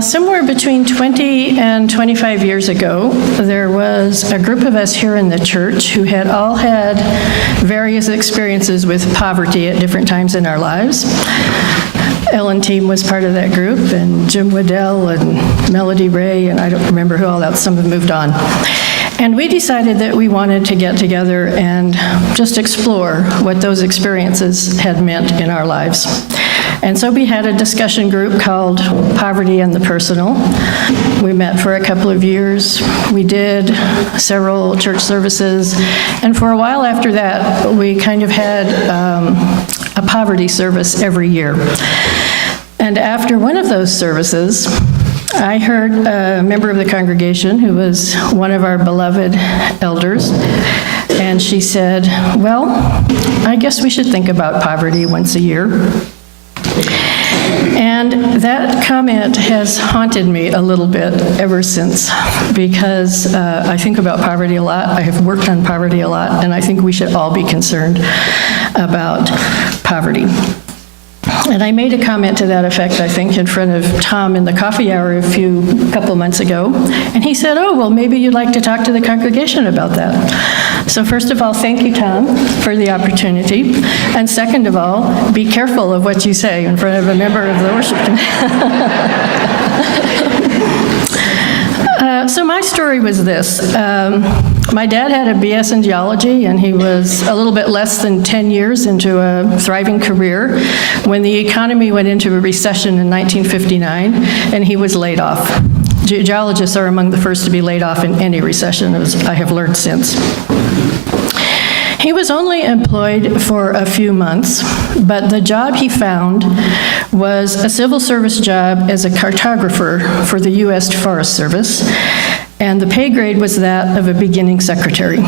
Somewhere between 20 and 25 years ago, there was a group of us here in the church who had all had various experiences with poverty at different times in our lives. Ellen Team was part of that group, and Jim Waddell and Melody Ray, and I don't remember who all else, some have moved on. And we decided that we wanted to get together and just explore what those experiences had meant in our lives. And so we had a discussion group called Poverty and the Personal. We met for a couple of years. We did several church services. And for a while after that, we kind of had a poverty service every year. And after one of those services, I heard a member of the congregation who was one of our beloved elders, and she said, "Well, I guess we should think about poverty once a year." And that comment has haunted me a little bit ever since, because I think about poverty a lot. I have worked on poverty a lot, and I think we should all be concerned about poverty. And I made a comment to that effect, I think, in front of Tom in the coffee hour a couple months ago. And he said, "Oh, well, maybe you'd like to talk to the congregation about that." So first of all, thank you, Tom, for the opportunity. And second of all, be careful of what you say in front of a member of the worship committee. So my story was this. My dad had a BS in geology, and he was a little bit less than 10 years into a thriving career when the economy went into a recession in 1959, and he was laid off. Geologists are among the first to be laid off in any recession, as I have learned since. He was only employed for a few months, but the job he found was a civil service job as a cartographer for the U.S. Forest Service, and the pay grade was that of a beginning secretary.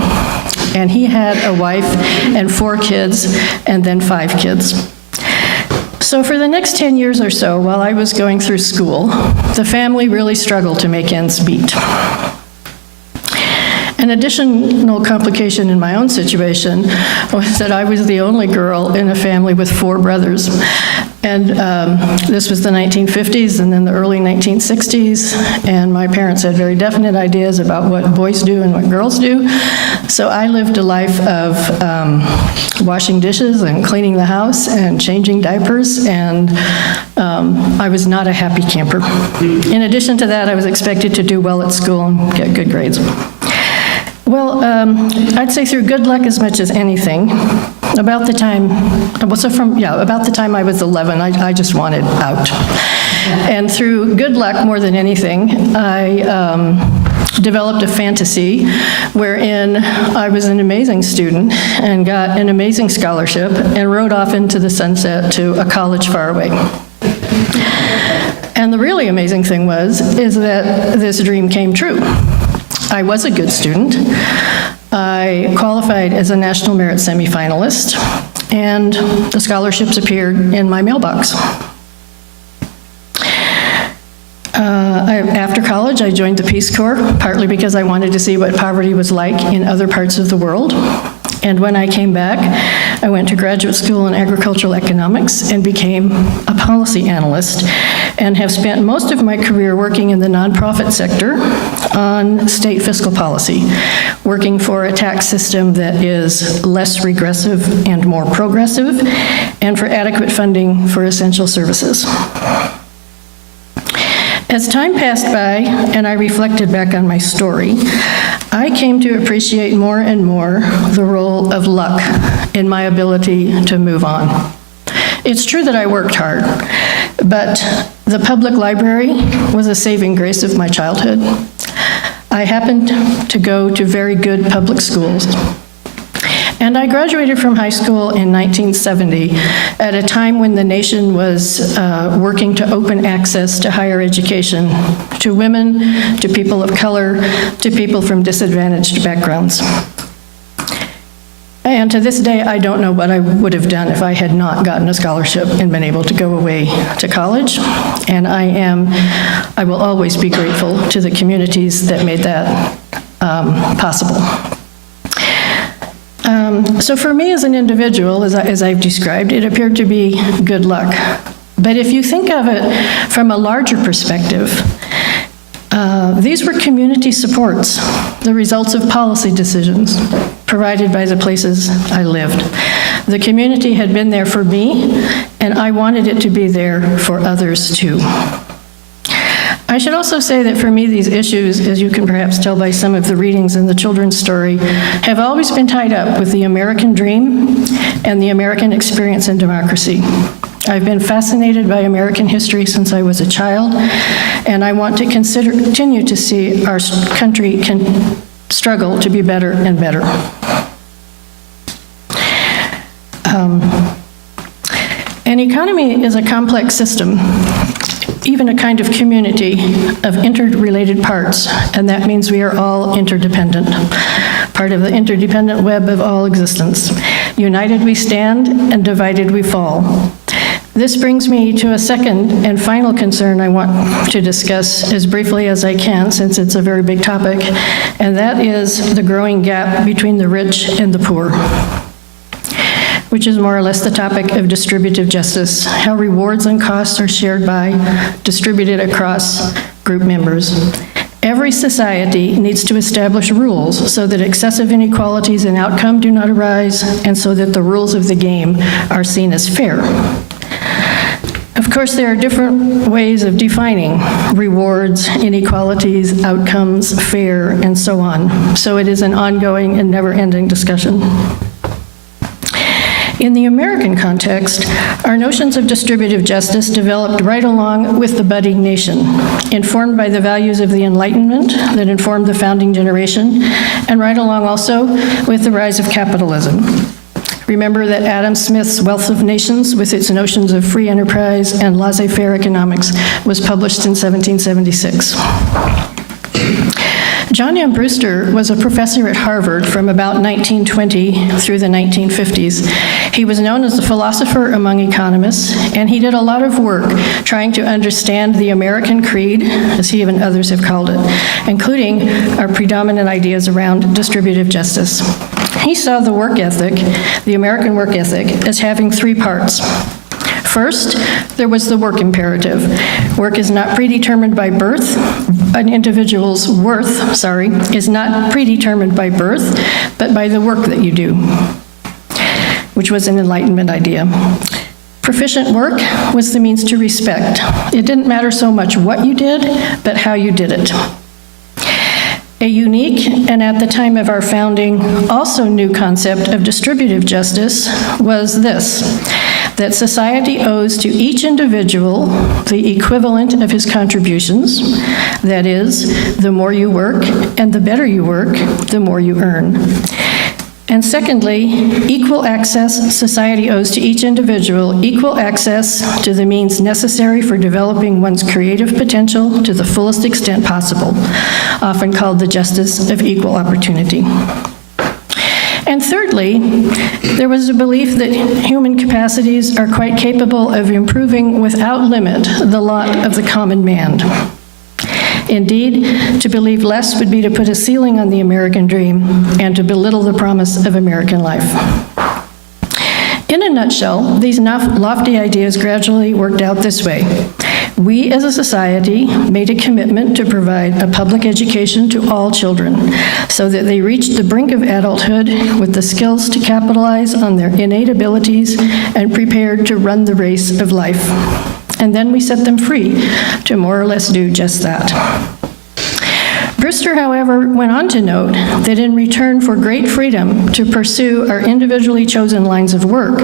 And he had a wife and 4 kids, and then 5 kids. So for the next 10 years or so, while I was going through school, the family really struggled to make ends meet. An additional complication in my own situation was that I was the only girl in a family with 4 brothers. And this was the 1950s and then the early 1960s, and my parents had very definite ideas about what boys do and what girls do. So I lived a life of washing dishes and cleaning the house and changing diapers, and I was not a happy camper. In addition to that, I was expected to do well at school and get good grades. Well, I'd say through good luck as much as anything, about the time I was 11, I just wanted out. And through good luck more than anything, I developed a fantasy wherein I was an amazing student and got an amazing scholarship and rode off into the sunset to a college far away. And the really amazing thing is that this dream came true. I was a good student. I qualified as a National Merit semifinalist, and the scholarships appeared in my mailbox. After college, I joined the Peace Corps, partly because I wanted to see what poverty was like in other parts of the world. And when I came back, I went to graduate school in agricultural economics and became a policy analyst, and have spent most of my career working in the nonprofit sector on state fiscal policy, working for a tax system that is less regressive and more progressive, and for adequate funding for essential services. As time passed by and I reflected back on my story, I came to appreciate more and more the role of luck in my ability to move on. It's true that I worked hard, but the public library was a saving grace of my childhood. I happened to go to very good public schools. And I graduated from high school in 1970 at a time when the nation was working to open access to higher education to women, to people of color, to people from disadvantaged backgrounds. And to this day, I don't know what I would have done if I had not gotten a scholarship and been able to go away to college. And I will always be grateful to the communities that made that possible. So for me as an individual, as I've described, it appeared to be good luck. But if you think of it from a larger perspective, these were community supports, the results of policy decisions provided by the places I lived. The community had been there for me, and I wanted it to be there for others too. I should also say that for me, these issues, as you can perhaps tell by some of the readings in the children's story, have always been tied up with the American dream and the American experience in democracy. I've been fascinated by American history since I was a child, and I want to continue to see our country can struggle to be better and better. An economy is a complex system, even a kind of community of interrelated parts, and that means we are all interdependent, part of the interdependent web of all existence. United we stand, and divided we fall. This brings me to a second and final concern I want to discuss as briefly as I can, since it's a very big topic, and that is the growing gap between the rich and the poor, which is more or less the topic of distributive justice, how rewards and costs are shared by, distributed across group members. Every society needs to establish rules so that excessive inequalities in outcome do not arise, and so that the rules of the game are seen as fair. Of course, there are different ways of defining rewards, inequalities, outcomes, fair, and so on. So it is an ongoing and never-ending discussion. In the American context, our notions of distributive justice developed right along with the budding nation, informed by the values of the Enlightenment that informed the founding generation, and right along also with the rise of capitalism. Remember that Adam Smith's Wealth of Nations, with its notions of free enterprise and laissez-faire economics, was published in 1776. John M. Brewster was a professor at Harvard from about 1920 through the 1950s. He was known as a philosopher among economists, and he did a lot of work trying to understand the American creed, as he and others have called it, including our predominant ideas around distributive justice. He saw the work ethic, the American work ethic, as having three parts. First, there was the work imperative. Work is not predetermined by birth. An individual's worth, is not predetermined by birth, but by the work that you do, which was an Enlightenment idea. Proficient work was the means to respect. It didn't matter so much what you did, but how you did it. A unique, and at the time of our founding, also new concept of distributive justice was this, that society owes to each individual the equivalent of his contributions. That is, the more you work and the better you work, the more you earn. And secondly, equal access society owes to each individual, equal access to the means necessary for developing one's creative potential to the fullest extent possible, often called the justice of equal opportunity. And thirdly, there was a belief that human capacities are quite capable of improving without limit the lot of the common man. Indeed, to believe less would be to put a ceiling on the American dream and to belittle the promise of American life. In a nutshell, these lofty ideas gradually worked out this way. We as a society made a commitment to provide a public education to all children so that they reached the brink of adulthood with the skills to capitalize on their innate abilities and prepared to run the race of life. And then we set them free to more or less do just that. Brewster, however, went on to note that in return for great freedom to pursue our individually chosen lines of work,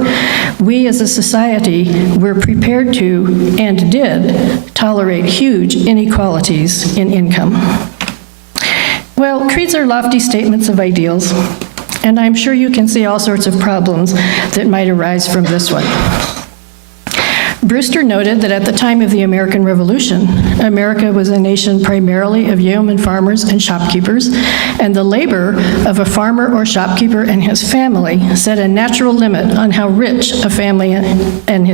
we as a society were prepared to, and did, tolerate huge inequalities in income. Well, creeds are lofty statements of ideals, and I'm sure you can see all sorts of problems that might arise from this one. Brewster noted that at the time of the American Revolution, America was a nation primarily of yeoman farmers and shopkeepers, and the labor of a farmer or shopkeeper and his family set a natural limit on how rich a man and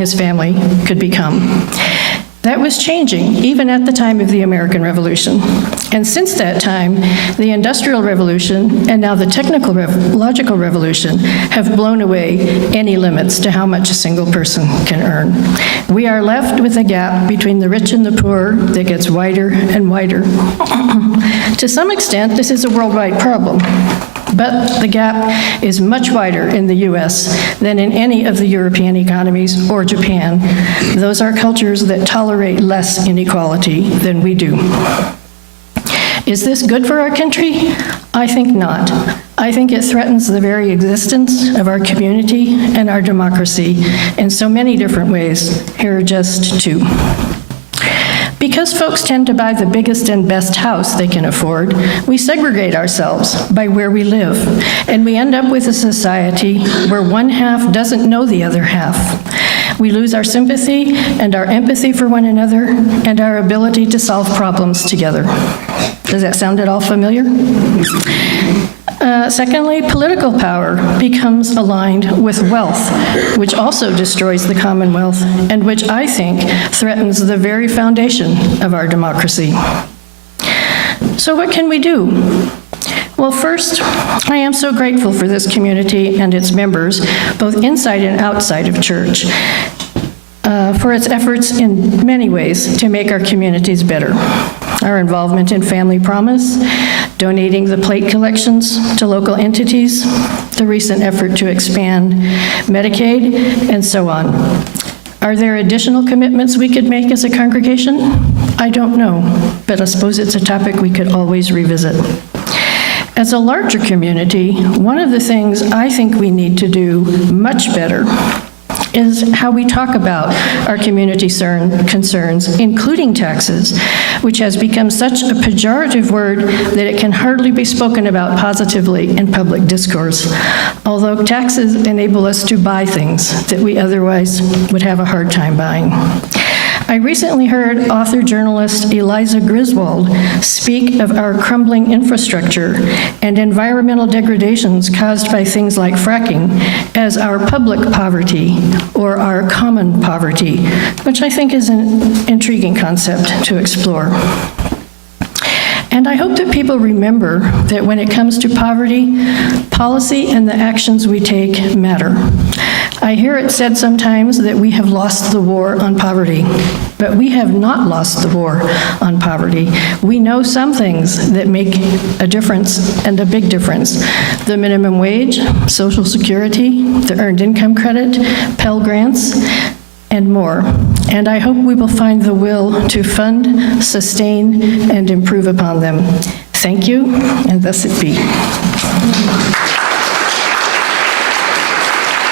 his family could become. That was changing, even at the time of the American Revolution. And since that time, the Industrial Revolution and now the Technological Revolution have blown away any limits to how much a single person can earn. We are left with a gap between the rich and the poor that gets wider and wider. To some extent, this is a worldwide problem. But the gap is much wider in the US than in any of the European economies or Japan. Those are cultures that tolerate less inequality than we do. Is this good for our country? I think not. I think it threatens the very existence of our community and our democracy in so many different ways. Here are just two. Because folks tend to buy the biggest and best house they can afford, we segregate ourselves by where we live, and we end up with a society where one half doesn't know the other half. We lose our sympathy and our empathy for one another and our ability to solve problems together. Does that sound at all familiar? Secondly, political power becomes aligned with wealth, which also destroys the Commonwealth and which I think threatens the very foundation of our democracy. So what can we do? Well, first, I am so grateful for this community and its members, both inside and outside of church, for its efforts in many ways to make our communities better. Our involvement in Family Promise, donating the plate collections to local entities, the recent effort to expand Medicaid, and so on. Are there additional commitments we could make as a congregation? I don't know, but I suppose it's a topic we could always revisit. As a larger community, one of the things I think we need to do much better is how we talk about our community concerns, including taxes, which has become such a pejorative word that it can hardly be spoken about positively in public discourse, although taxes enable us to buy things that we otherwise would have a hard time buying. I recently heard author-journalist Eliza Griswold speak of our crumbling infrastructure and environmental degradations caused by things like fracking as our public poverty or our common poverty, which I think is an intriguing concept to explore. And I hope that people remember that when it comes to poverty, policy and the actions we take matter. I hear it said sometimes that we have lost the war on poverty, but we have not lost the war on poverty. We know some things that make a difference, and a big difference. The minimum wage, Social Security, the Earned Income Credit, Pell Grants, and more. And I hope we will find the will to fund, sustain, and improve upon them. Thank you, and thus it be.